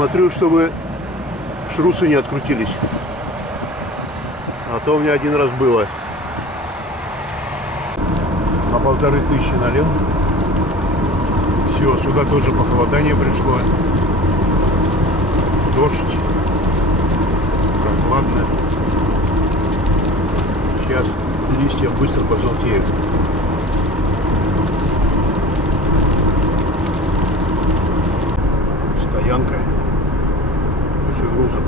Смотрю, чтобы шрусы не открутились. А то у меня один раз было. На 1500 налил. Все, сюда тоже похолодание пришло. Дождь. Прохладно. Сейчас листья быстро пожелтеют. Стоянка. Большой грузом.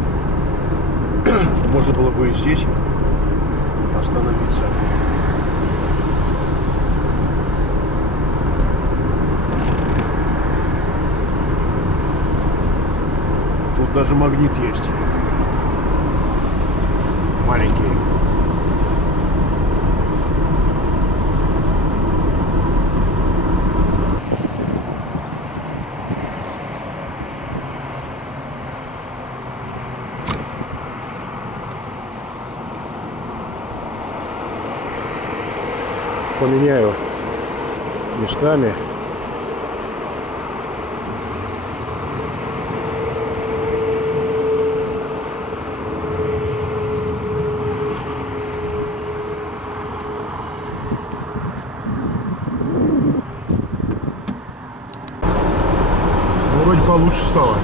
Можно было бы и здесь остановиться. Тут даже магнит есть. Маленький. Поменяю местами. Ну, вроде получше стало.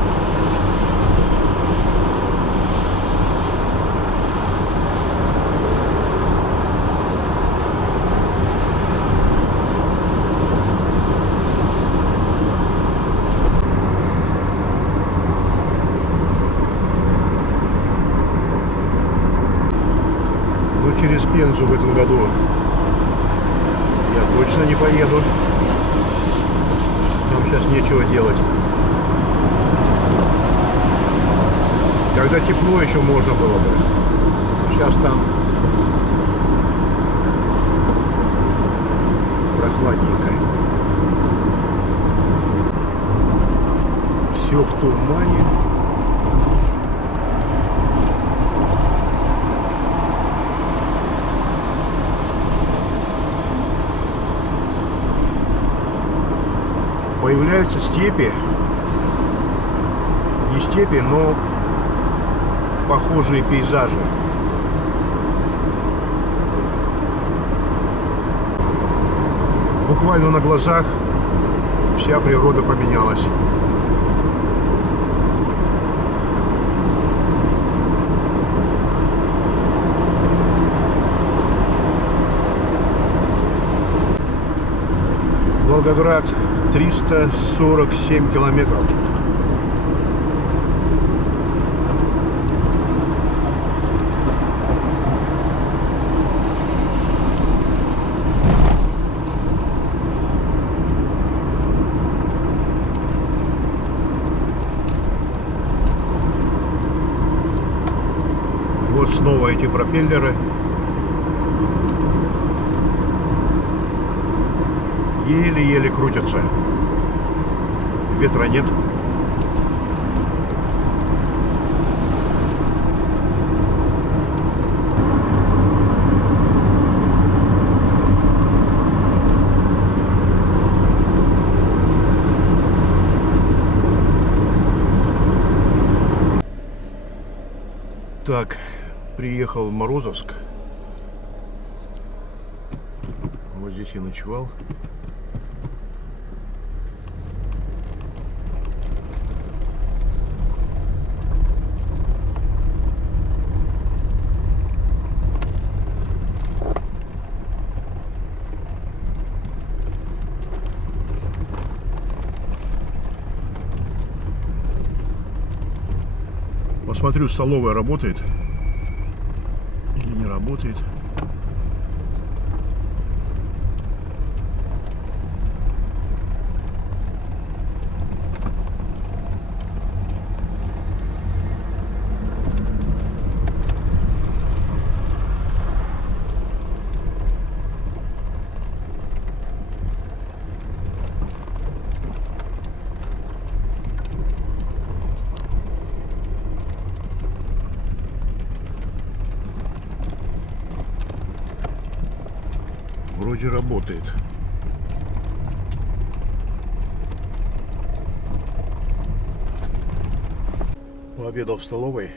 Через Пензу в этом году я точно не поеду. Там сейчас нечего делать. Когда тепло еще можно было бы. Сейчас там прохладненько. Все в тумане. Появляются степи, не степи, но похожие пейзажи. Буквально на глазах вся природа поменялась. Волгоград 347 километров. Вот снова эти пропеллеры. Еле-еле крутятся. Ветра нет. Так, приехал в Морозовск. Вот здесь я ночевал. Посмотрю, столовая работает или не работает. Вроде работает. Пообедал в столовой.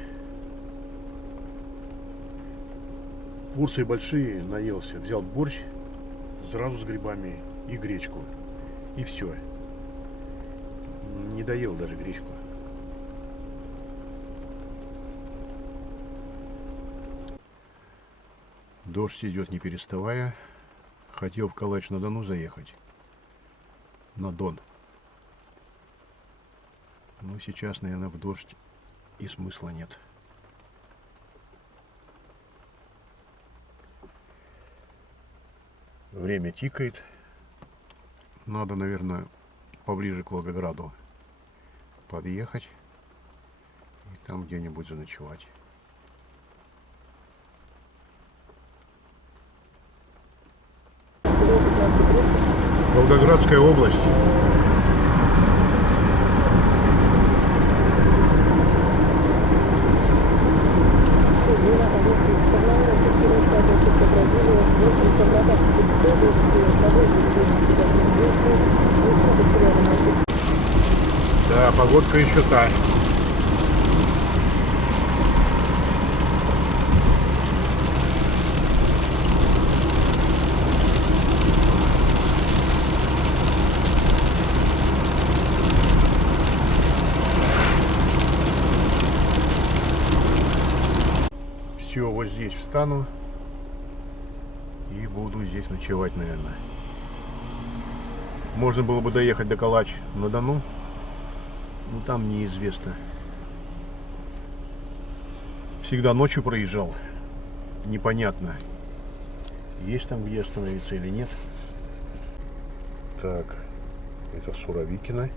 Порции большие, наелся. Взял борщ сразу с грибами и гречку. И все. Не доел даже гречку. Дождь идет не переставая. Хотел в Калач-на-Дону заехать. На Дон. Но сейчас, наверное, в дождь и смысла нет. Время тикает. Надо, наверное, поближе к Волгограду подъехать и там где-нибудь заночевать. Волгоградская область. Да, погодка еще та. Все, вот здесь встану и буду здесь ночевать, наверное. Можно было бы доехать до Калач-на-Дону, но там неизвестно. Всегда ночью проезжал, непонятно, есть там где остановиться или нет. Так, это Суровикино.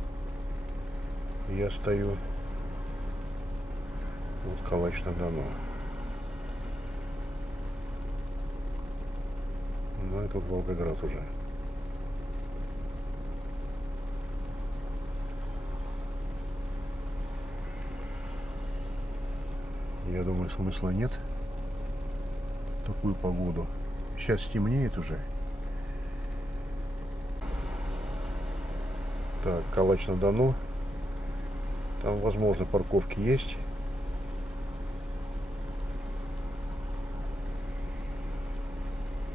Я стою. Вот Калач-на-Дону. Ну, это Волгоград уже. Я думаю, смысла нет в такую погоду. Сейчас стемнеет уже. Так, Калач-на-Дону. Там, возможно, парковки есть.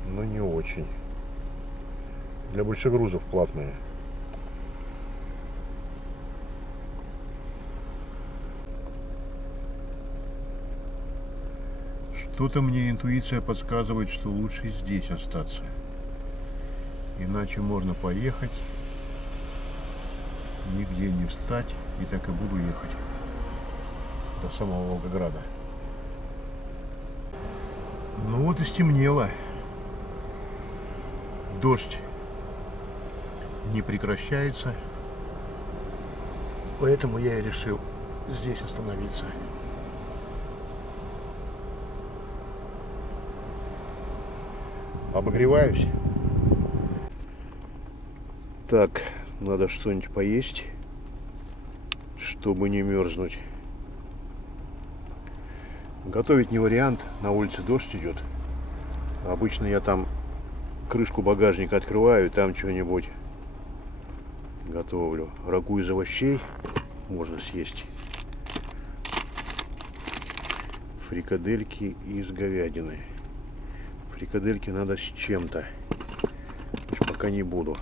Но не очень. Для большегрузов платные. Что-то мне интуиция подсказывает, что лучше здесь остаться. Иначе можно поехать, нигде не встать, и так и буду ехать до самого Волгограда. Ну вот и стемнело. Дождь не прекращается, поэтому я и решил здесь остановиться. Обогреваюсь. Так, надо что-нибудь поесть, чтобы не мерзнуть. Готовить не вариант, на улице дождь идет. Обычно я там крышку багажника открываю и там что-нибудь готовлю. Рагу из овощей можно съесть. Фрикадельки из говядины. Фрикадельки надо с чем-то. Пока не буду.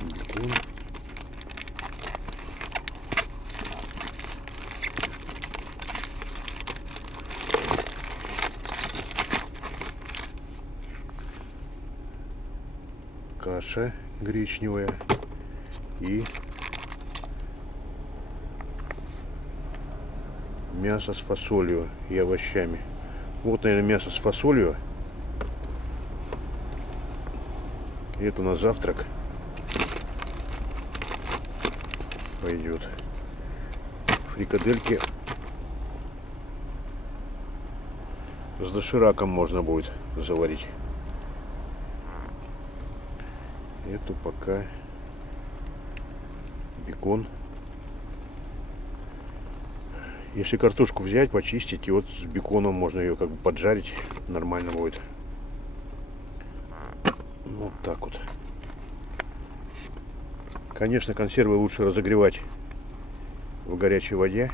Бекон. Каша гречневая и мясо с фасолью и овощами. Вот, наверное, мясо с фасолью. И это на завтрак пойдет. Фрикадельки с дошираком можно будет заварить. Эту пока бекон. Если картошку взять, почистить, и вот с беконом можно ее как бы поджарить, нормально будет. Вот так вот. Конечно, консервы лучше разогревать в горячей воде.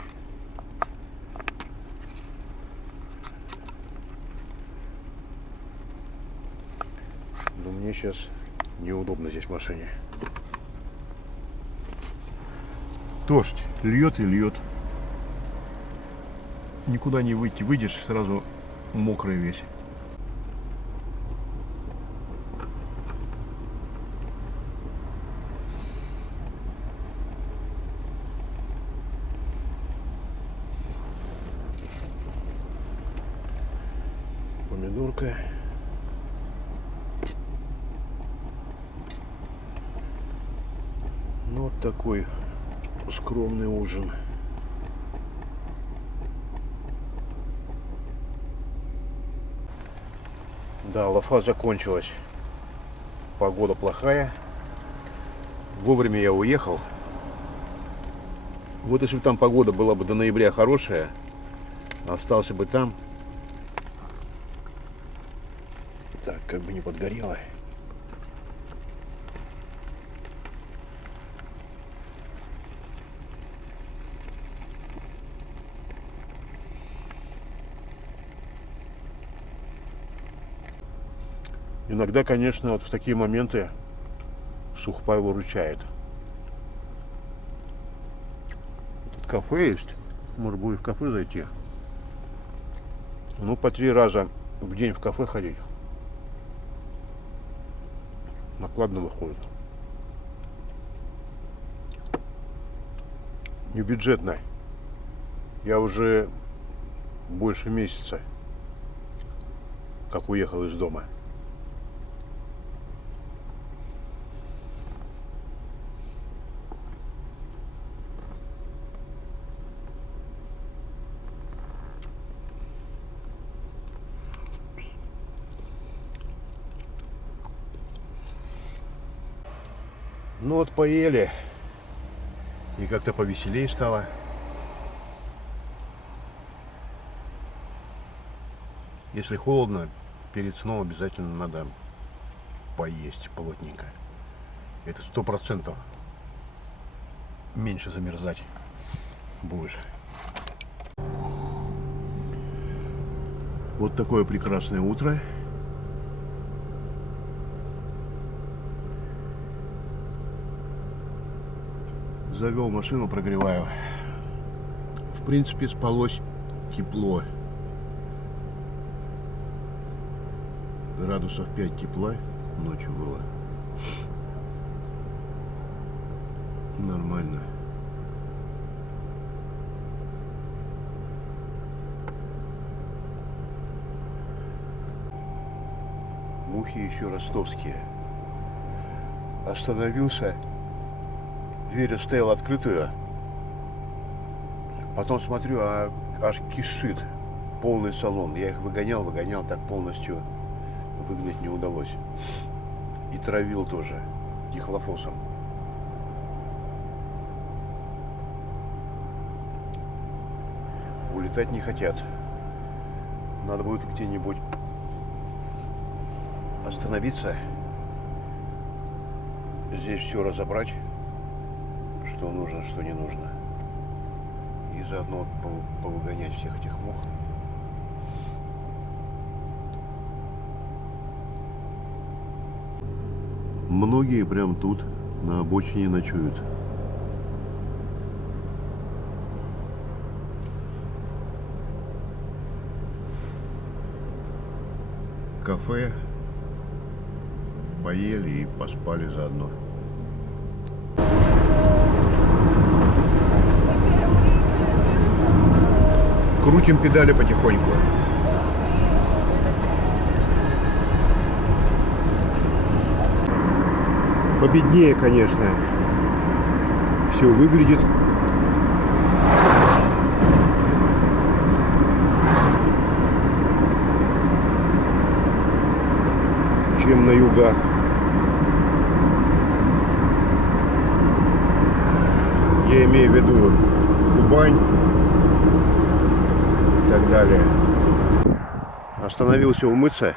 Но мне сейчас неудобно здесь в машине. Дождь льет и льет. Никуда не выйти. Выйдешь, сразу мокрый весь. Помидорка. Ну, вот такой скромный ужин. Да, лафа закончилась. Погода плохая. Вовремя я уехал. Вот если бы там погода была бы до ноября хорошая, остался бы там. Так, как бы не подгорело. Иногда, конечно, вот в такие моменты сухпай выручает. Тут кафе есть. Может, будет в кафе зайти. Ну, по 3 раза в день в кафе ходить. Накладно выходит. Не бюджетно. Я уже больше месяца как уехал из дома. Ну вот поели, и как-то повеселее стало. Если холодно, перед сном обязательно надо поесть плотненько. Это 100% меньше замерзать будешь. Вот такое прекрасное утро. Завел машину, прогреваю. В принципе, спалось тепло. Градусов 5 тепла ночью было. Нормально. Мухи еще ростовские. Остановился. Дверь оставил открытую. Потом смотрю, а аж кишит. Полный салон. Я их выгонял, так полностью выгнать не удалось. И травил тоже дихлофосом. Улетать не хотят. Надо будет где-нибудь остановиться. Здесь все разобрать, что нужно, что не нужно. И заодно повыгонять всех этих мух. Многие прям тут, на обочине, ночуют. Кафе. Поели и поспали заодно. Крутим педали потихоньку. Победнее, конечно, все выглядит. Чем на югах. Я имею в виду Кубань и так далее. Остановился умыться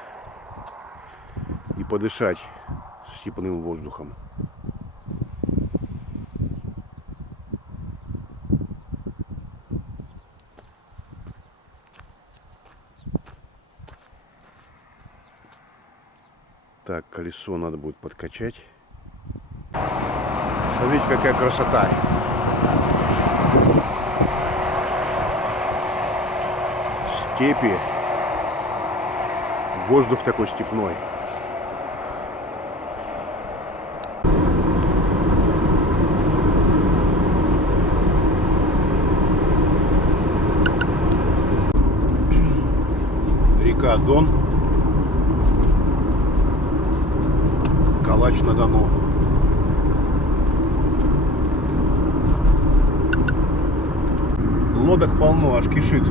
и подышать степным воздухом. Так, колесо надо будет подкачать. Смотрите, какая красота. Степи. Воздух такой степной. Река Дон. Калач-на-Дону. Лодок полно, аж кишит.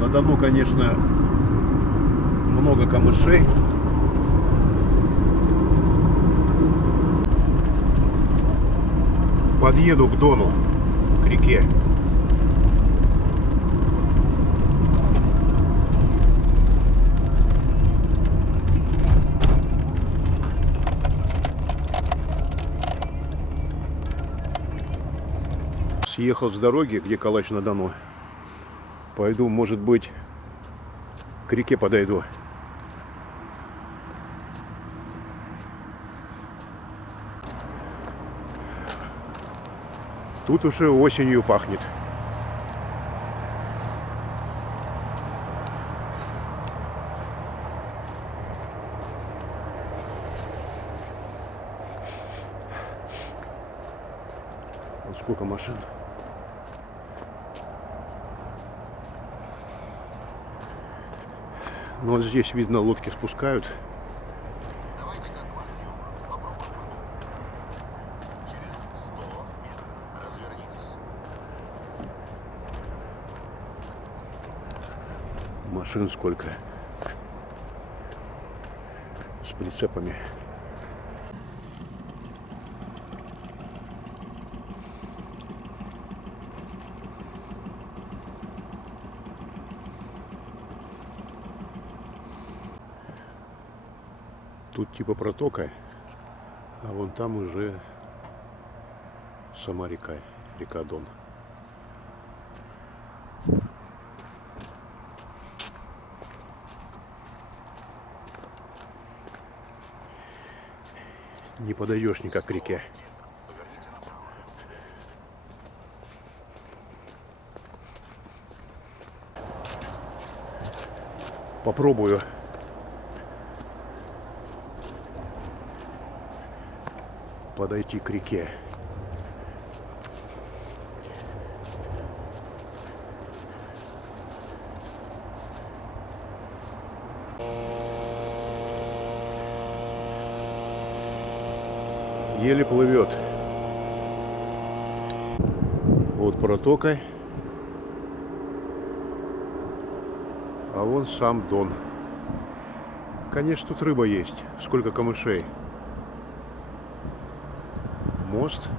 На Дону, конечно, много камышей. Подъеду к Дону, к реке. Съехал с дороги, где Калач-на-Дону. Пойду, может быть, к реке подойду. Тут уже осенью пахнет. Вот сколько машин. Но вот здесь, видно, лодки спускают. Машин сколько. С прицепами. Тут типа протока, а вон там уже сама река, река Дон. Не подойдешь никак к реке. Попробую. Подойти к реке. Еле плывет. Вот протока. А вон сам Дон. Конечно, тут рыба есть. Сколько камышей. Мост,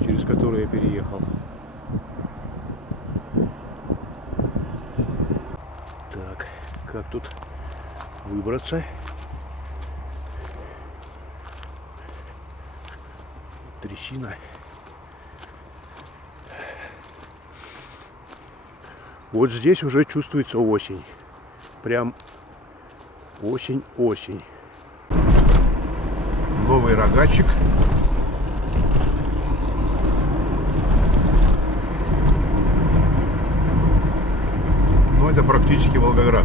через который я переехал. Так, как тут выбраться? Трясина. Вот здесь уже чувствуется осень. Прям осень-осень. Новый рогачик. Ну, это практически Волгоград.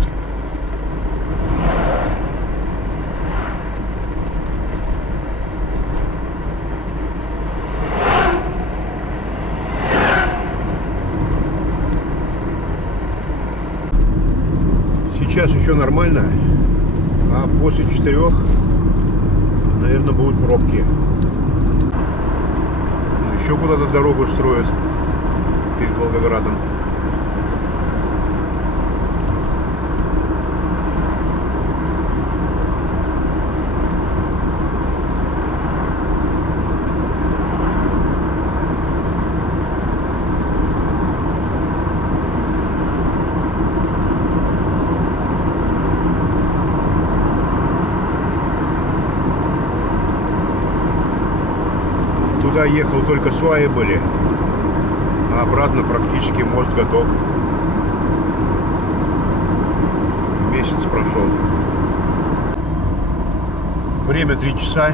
Сейчас еще нормально, а после 4, наверное, будут пробки. Еще куда-то дорогу строят перед Волгоградом. Туда ехал, только сваи были. А обратно практически мост готов. Месяц прошел. Время 3 часа.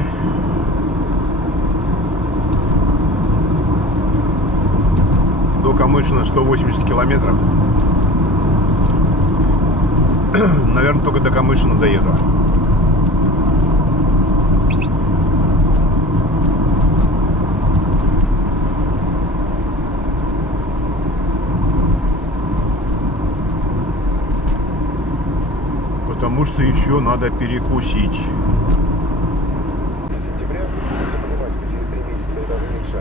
До Камышина 180 километров. Наверное, только до Камышина доеду. Потому что еще надо перекусить. Сентября, все понимают, что через 3 месяца и даже меньше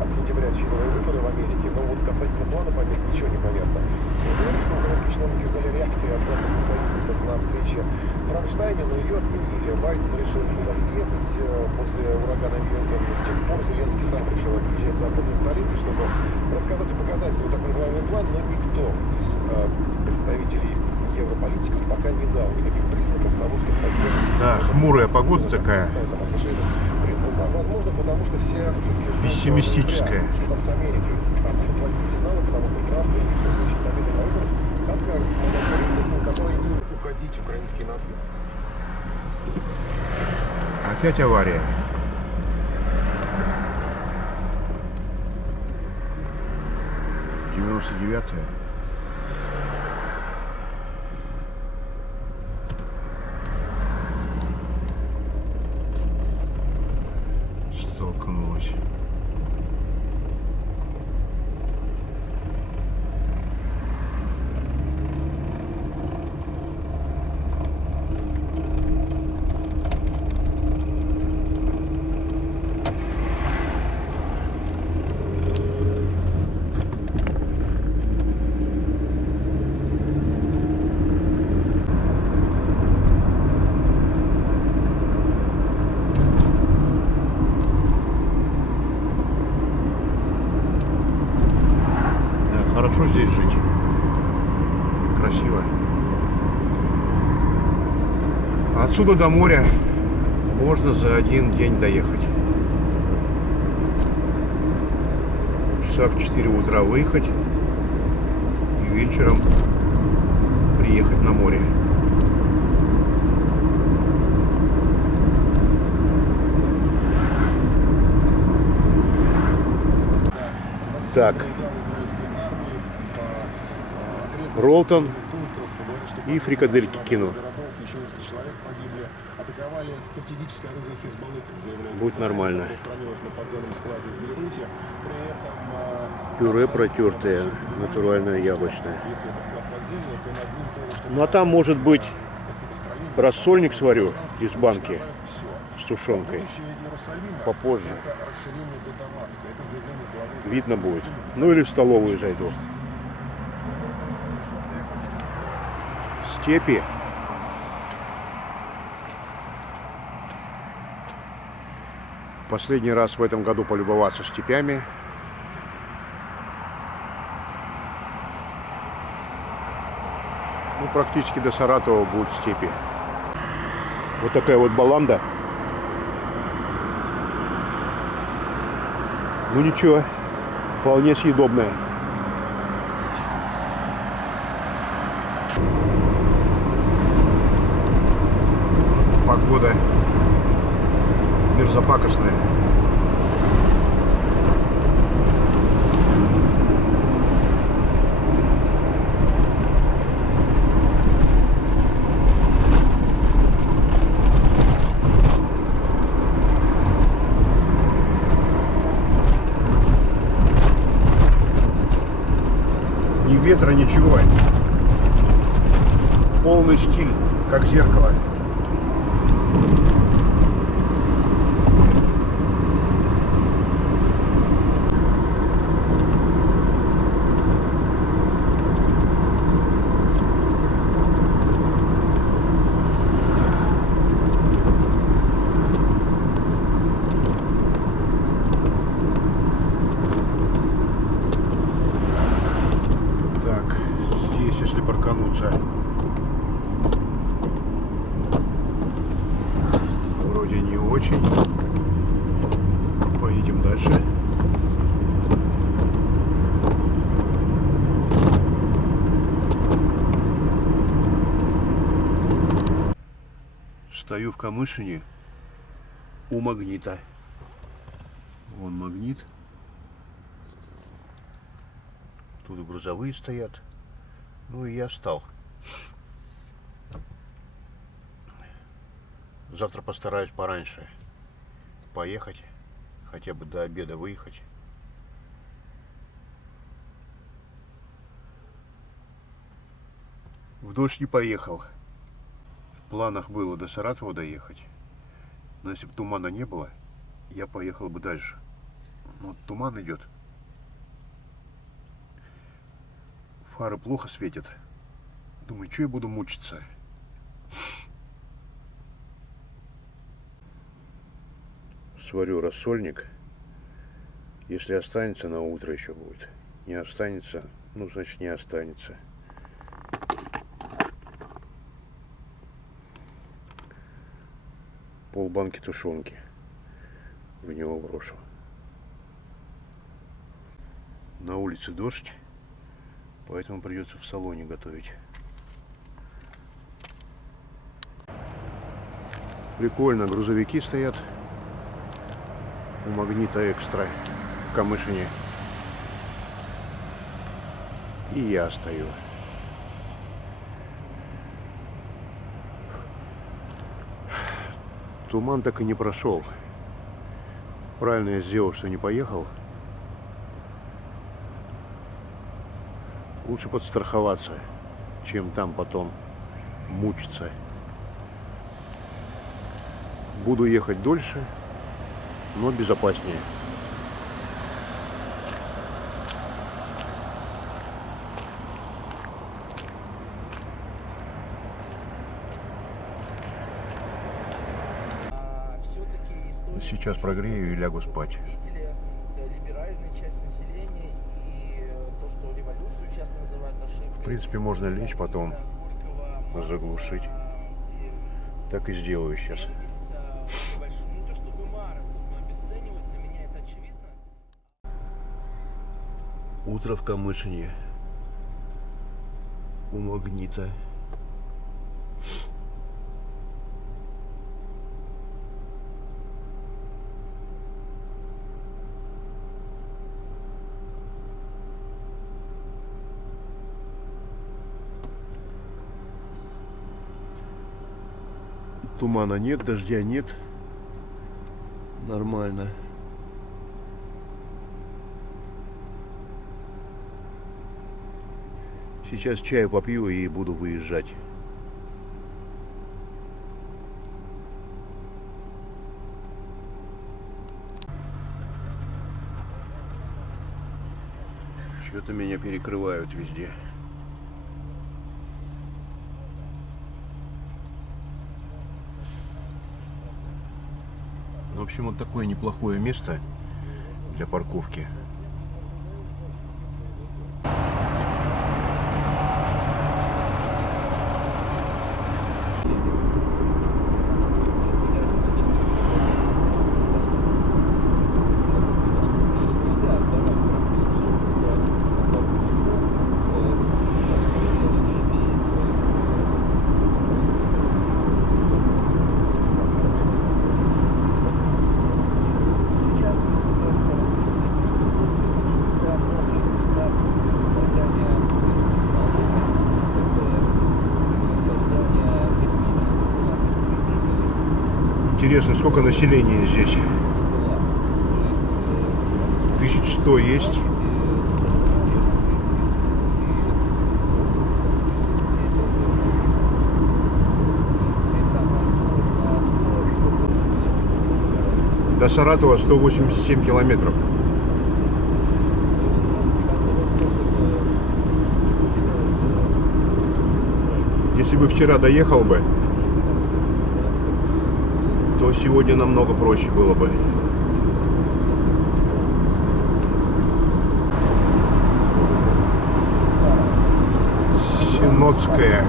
от сентября очередные выборы в Америке, но вот касательно плана побед ничего не понятно. Говорят, что украинские чиновники ждали реакции от западных союзников на встрече в Рамштайне, но ее отменили. Байден решил никуда не ехать после урагана Милтон. С тех пор Зеленский сам решил объезжать западные столицы, чтобы рассказать и показать свой так называемый план, но никто из представителей европолитиков пока не дал никаких признаков того, что поддерживает. Да, хмурая погода такая. Возможно, потому что все пессимистическая. Что там с Америкой? Там будут плохие сигналы, потому что Трамп заявил, что хочет победы на выборах, откажется от политику, который не уходить украинские нации. Опять авария. «99-я». Столкнулась. Хорошо здесь жить. Красиво. Отсюда до моря можно за один день доехать. Часа в 4 утра выехать и вечером приехать на море. Так. Ролтон и фрикадельки кину. Будет нормально. Пюре протертое, натуральное яблочное. Ну а там может быть рассольник сварю из банки с тушенкой. Попозже. Видно будет. Ну или в столовую зайду. Степи. Последний раз в этом году полюбоваться степями. Ну, практически до Саратова будут степи. Вот такая вот баланда. Ну ничего, вполне съедобная. Погода мерзопакостная. Ни ветра, ничего. Полный стиль, как зеркало. Если паркануться, вроде не очень. Поедем дальше. Стою в Камышине у магнита. Вон магнит. Тут грузовые стоят. Ну и я стал. Завтра постараюсь пораньше поехать. Хотя бы до обеда выехать. В дождь не поехал. В планах было до Саратова доехать. Но если бы тумана не было, я поехал бы дальше. Но вот туман идет. Фары плохо светят. Думаю, что я буду мучиться? Сварю рассольник. Если останется, на утро еще будет. Не останется, ну значит не останется. Полбанки тушенки в него брошу. На улице дождь, поэтому придется в салоне готовить. Прикольно, грузовики стоят у магнита Экстра в Камышине. И я стою. Туман так и не прошел. Правильно я сделал, что не поехал. Лучше подстраховаться, чем там потом мучиться. Буду ехать дольше, но безопаснее. Сейчас прогрею и лягу спать. Либеральная часть населения и то, что революцию сейчас называют ошибкой. В принципе, можно лечь потом, заглушить. Так и сделаю сейчас. Не то чтобы Мара крупно обесценивать, для меня это очевидно. Утро в Камышине у магнита. Тумана нет, дождя нет. Нормально. Сейчас чаю попью и буду выезжать. Что-то меня перекрывают везде. В общем, вот такое неплохое место для парковки. Интересно, сколько населения здесь? 1100 есть. До Саратова 187 километров. Если бы вчера доехал бы, то сегодня намного проще было бы. Синодская.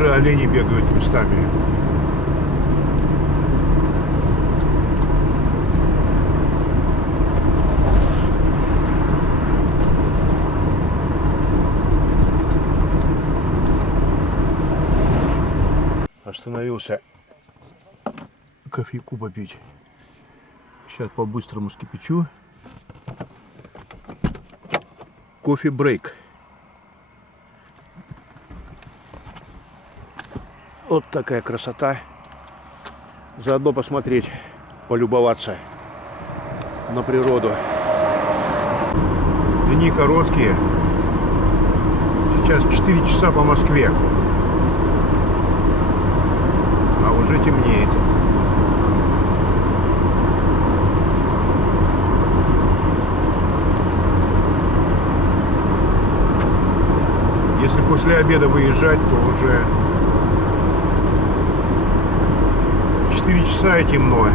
Даже олени бегают местами. Остановился кофейку попить. Сейчас по-быстрому скипячу. Кофе-брейк. Вот такая красота. Заодно посмотреть, полюбоваться на природу. Дни короткие. Сейчас 4 часа по Москве. А уже темнеет. Если после обеда выезжать, то уже 4 часа и темно.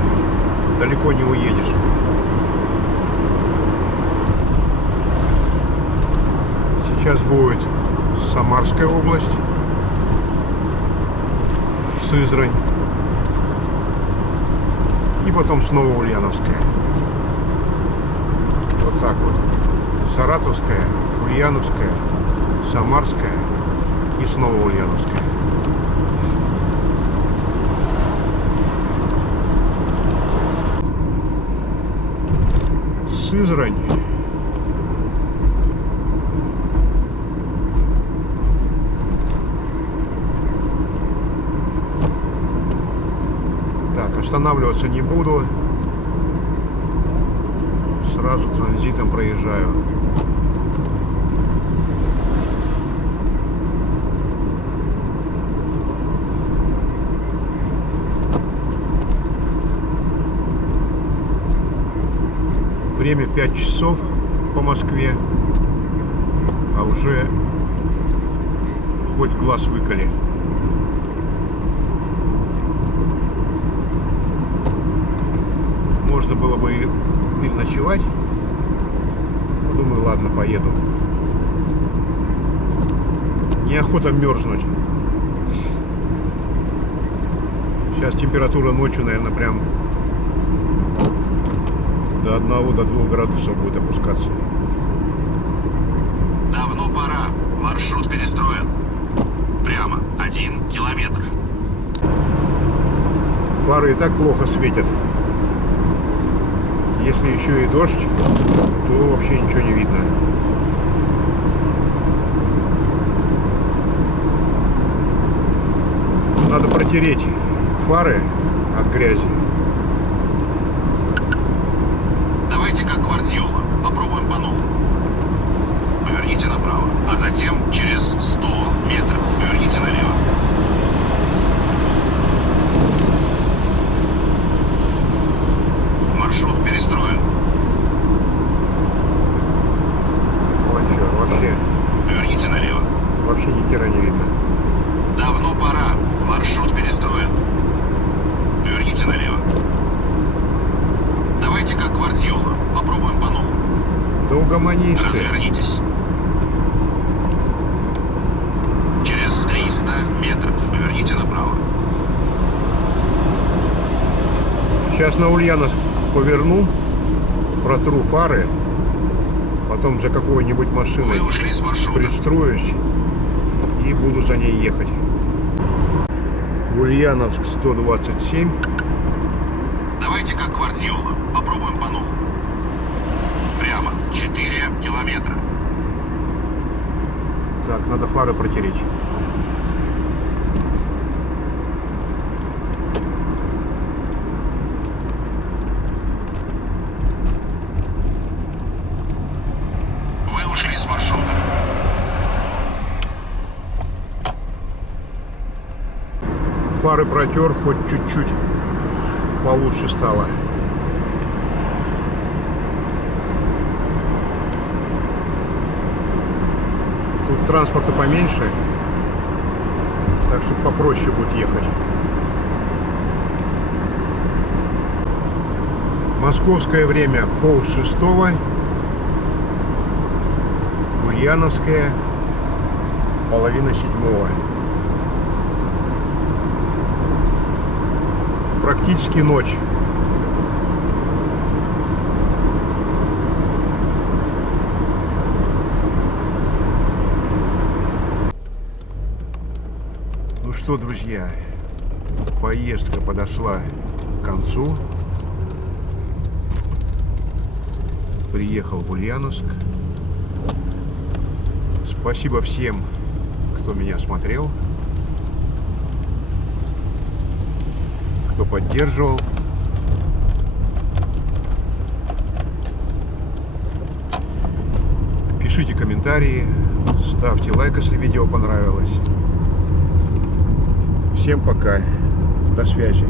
Далеко не уедешь. Сейчас будет Самарская область, Сызрань и потом снова Ульяновская. Вот так вот. Саратовская, Ульяновская, Самарская и снова Ульяновская. Сызрань. Так, останавливаться не буду. Сразу транзитом проезжаю. Время 5 часов по Москве, а уже хоть глаз выколи. Можно было бы и переночевать. Думаю, ладно, поеду. Неохота мерзнуть. Сейчас температура ночью, наверное, прям до 1-2 градусов будет опускаться. Давно пора. Маршрут перестроен. Прямо 1 километр. Фары и так плохо светят. Если еще и дождь, то вообще ничего не видно. Надо протереть фары от грязи. Давайте как Гвардиола. Попробуем по новому. Поверните направо, а затем через 100 метров поверните налево. Маршрут перестроен. Вон что, вообще Поверните налево. вообще ни хера не видно. Давно пора. Маршрут перестроен. Поверните налево. Давайте как Гвардиола. Попробуем по новому. Да угомонись ты. Развернитесь. Через 300 метров поверните направо. Сейчас на Ульяновск поверну, протру фары, потом за какой-нибудь машиной Вы ушли с маршрута. пристроюсь и буду за ней ехать. Ульяновск 127. Давайте как Гвардиола. Попробуем по новому. Прямо 4 километра. Так, надо фары протереть. Вы ушли с маршрута. Фары протер, хоть чуть-чуть получше стало. Тут транспорта поменьше, так что попроще будет ехать. Московское время 5:30, Ульяновское 5:30. Практически ночь. Ну что, друзья, поездка подошла к концу. Приехал в Ульяновск. Спасибо всем, кто меня смотрел, кто поддерживал. Пишите комментарии, ставьте лайк, если видео понравилось. Всем пока, до связи.